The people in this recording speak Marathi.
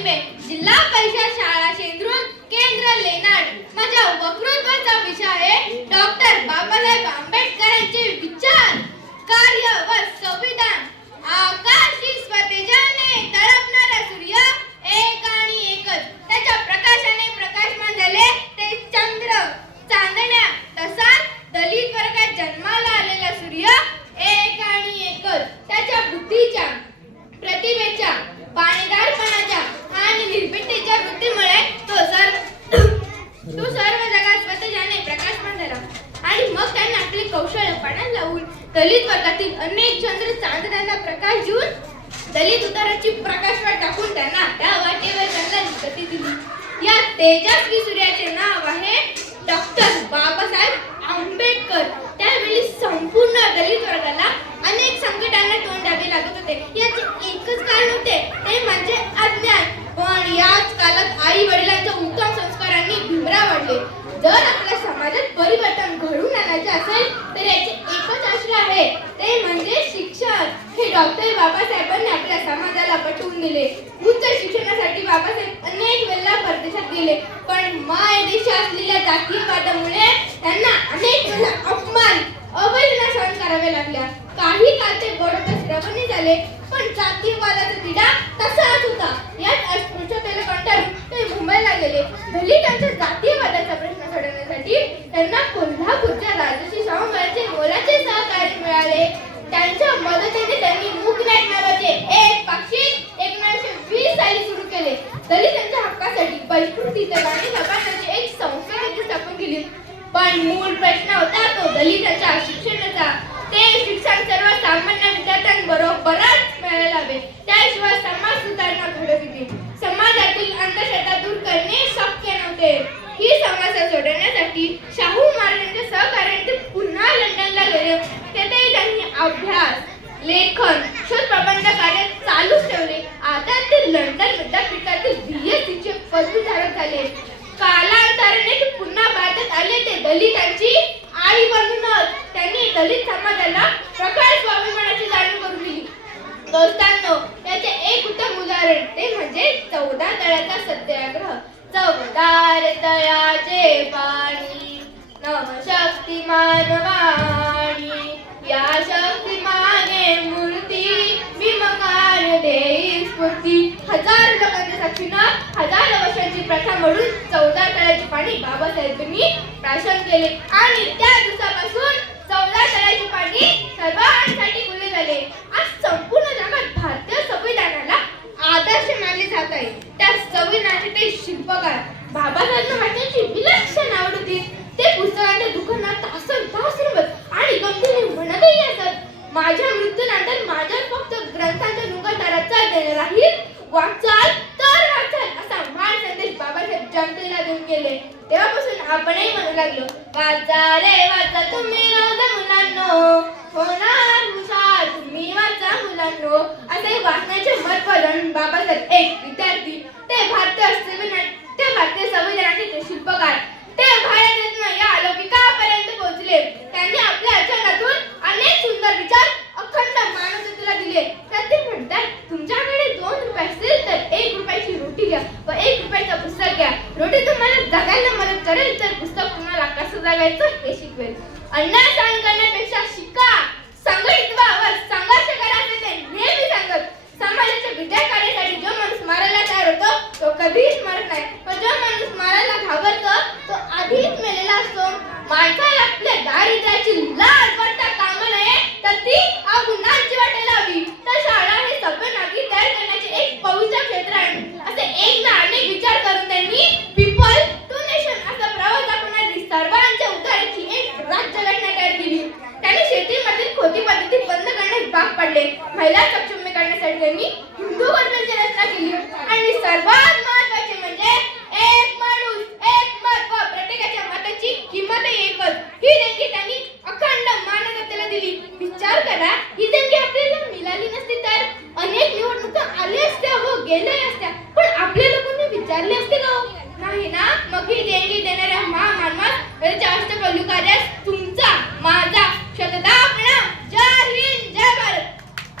वाळिंबे जिल्हा परिषद शाळा शेंद्रून केंद्र लेनाड माझ्या वक्तृत्वाचा विषय आहे डॉक्टर बाबासाहेब आंबेडकरांचे विचार कार्य व संविधान आकाशी स्वतेजाने तळपणारा सूर्य एक आणि एकच त्याच्या प्रकाशाने प्रकाशमान झाले ते चंद्र चांदण्या तसाच दलित वर्गात जन्माला आलेला सूर्य एक आणि एकच त्याच्या बुद्धीच्या प्रतिभेच्या पाणीदारपणाच्या आणि निर्भीकतेच्या वृत्तीमुळे तो सर्व तो सर्व जगात स्वतःने प्रकाशमान झाला आणि मग त्यांनी आपले कौशल्य पणाला लावून दलित वर्गातील अनेक चंद्र चांदण्यांना प्रकाश देऊन दलित उताराची प्रकाशवाट टाकून त्यांना त्या वाटेवर त्यांना गती दिली. या तेजस्वी सूर्याचे नाव आहे डॉक्टर बाबासाहेब आंबेडकर. त्यावेळी संपूर्ण दलित वर्गाला अनेक संकटांना तोंड द्यावे लागत होते. याचे एकच कारण होते ते म्हणजे अज्ञान. पण याच काळात आई वडिलांच्या उत्तम संस्कारांनी भिमरा वाढले. जर आपला परिवर्तन घडून आणायचे असेल तर याचे एकच आश्रय आहे. ते म्हणजे शिक्षण. हे डॉक्टर बाबासाहेबांनी आपल्या समाजाला पटवून दिले. उच्च शिक्षणासाठी बाबासाहेब अनेक वेळेला परदेशात गेले. पण माय देशात असलेल्या जातीयवादामुळे त्यांना अनेक वेळेला अपमान अवहेलना सहन कराव्या लागल्या. काही काळ ते बरोबर श्रवणी झाले पण जातीयवादाचा तिढा तसाच होता. यात अस्पृश्यतेला कंटाळून ते मुंबईला गेले. दलितांच्या जातीयवादाचा त्यांना कोल्हापूरच्या राजर्षी शाहू शाहूबाईचे मोलाचे सहकार्य मिळाले. त्यांच्या मदतीने त्यांनी मूक नाईट नावाचे एक पाक्षिक एकोणीसशे वीस साली सुरू केले. तरी त्यांच्या हक्कासाठी परिस्फुटीचं गाणी सभानाची एक संस्था देखील स्थापन केली. पण मूळ प्रश्न होता तो दलितांच्या शिक्षण लेखन शोध प्रबंध कार्य चालूच ठेवले. आता ते लंडन विद्यापीठातील बी चे पदवीधारक झाले. कालांतराने ते पुन्हा भारतात आले. ते दलितांची आई म्हणूनच. त्यांनी दलित समाजाला प्रकाश स्वाभिमानाची जाणीव करून दिली. दोस्तांनो याचे एक उत्तम उदाहरण ते म्हणजे चौदा तळ्याचा सत्याग्रह. चौदार तळ्याचे पाणी न शक्तिमान वाणी. या शक्ती हजार लोकांच्या साक्षीनं हजार वर्षांची प्रथा म्हणून चौदा तळ्याचे पाणी बाबासाहेबांनी प्राशन केले. आणि त्या दिवसापासून चौदा तळ्याचे पाणी सर्वांसाठी खुले झाले. आज संपूर्ण जगात भारतीय संविधानाला आदर्श मानले जात आहे. त्या संविधानाचे ते शिल्पकार बाबासाहेब महाराजांची विलक्षण आवड होती. ते पुस्तकांच्या दुकानात तासन तास रमत आणि गमतीने म्हणतही असत माझ्या मृत्यूनंतर माझ्या फक्त ग्रंथाच्या दुकानदाराचा राहील वाचा तर वाचाल असा मान संदेश बाबासाहेब जनतेला देऊन गेले तेव्हापासून आपणही म्हणू लागलो. वाचा रे वाचा तुम्ही रोज मुलांनो. होणार हुशार तुम्ही वाचा मुलांनो. असे वाचण्याचे महत्त्व जाणून बाबासाहेब एक विद्यार्थी ते भारतीय संविधान ते भारतीय संविधानाचे ते शिल्पकार ते भारतरत्न या लौकिकापर्यंत पोहोचले त्यांनी आपल्या अचानातून अनेक सुंदर विचार अखंड मानवतेला दिले तर ते म्हणतात तुमच्याकडे दोन रुपये असतील तर एक रुपयाची रोटी घ्या व एक रुपयाचं पुस्तक घ्या रोटी तुम्हाला जगायला मदत करेल तर पुस्तक तुम्हाला कसं जगायचं हे शिकवेल. अण्णा सहन करण्यापेक्षा शिका. संघटित व्हा संघर्ष करायचे ते नेहमी सांगत. समाजाच्या विद्या कार्यासाठी जो माणूस मारायला तयार होतो तो कधी मरत नाही पण जो माणूस मारायला घाबरतो तो आधीच मेलेला असतो माणसाला आपल्या दारिद्र्याची लाज वाटता कामा नये तर ती अगुणाची वाटायला हवी तर शाळा हे सभ्य नागरिक तयार करण्याचे एक पवित्र क्षेत्र आहे असे एक ना अनेक विचार करून त्यांनी पीपल टू नेशन असा प्रवास दाखवणारी सर्वांच्या उद्धाराची एक राज्यघटना तयार केली त्यांनी शेतीमधील खोटी पद्धती बंद करण्यास भाग पडले. महिला सक्षम करण्यासाठी त्यांनी हिंदू धर्माची रचना केली. आणि सर्वात महत्त्वाचे म्हणजे एक माणूस एक मत व प्रत्येकाच्या मताची किंमत एकच. ही देणगी त्यांनी अखंड मानवतेला दिली. विचार करा ही देणगी आपल्याला मिळाली नसती तर अनेक निवडणुका आल्या असत्या व गेल्या असत्या. पण आपल्या लोकांनी विचारले असते का हो? नाही ना? मग ही देणगी देणाऱ्या महामानवास त्याच्या अष्टपैलू कार्यास माझा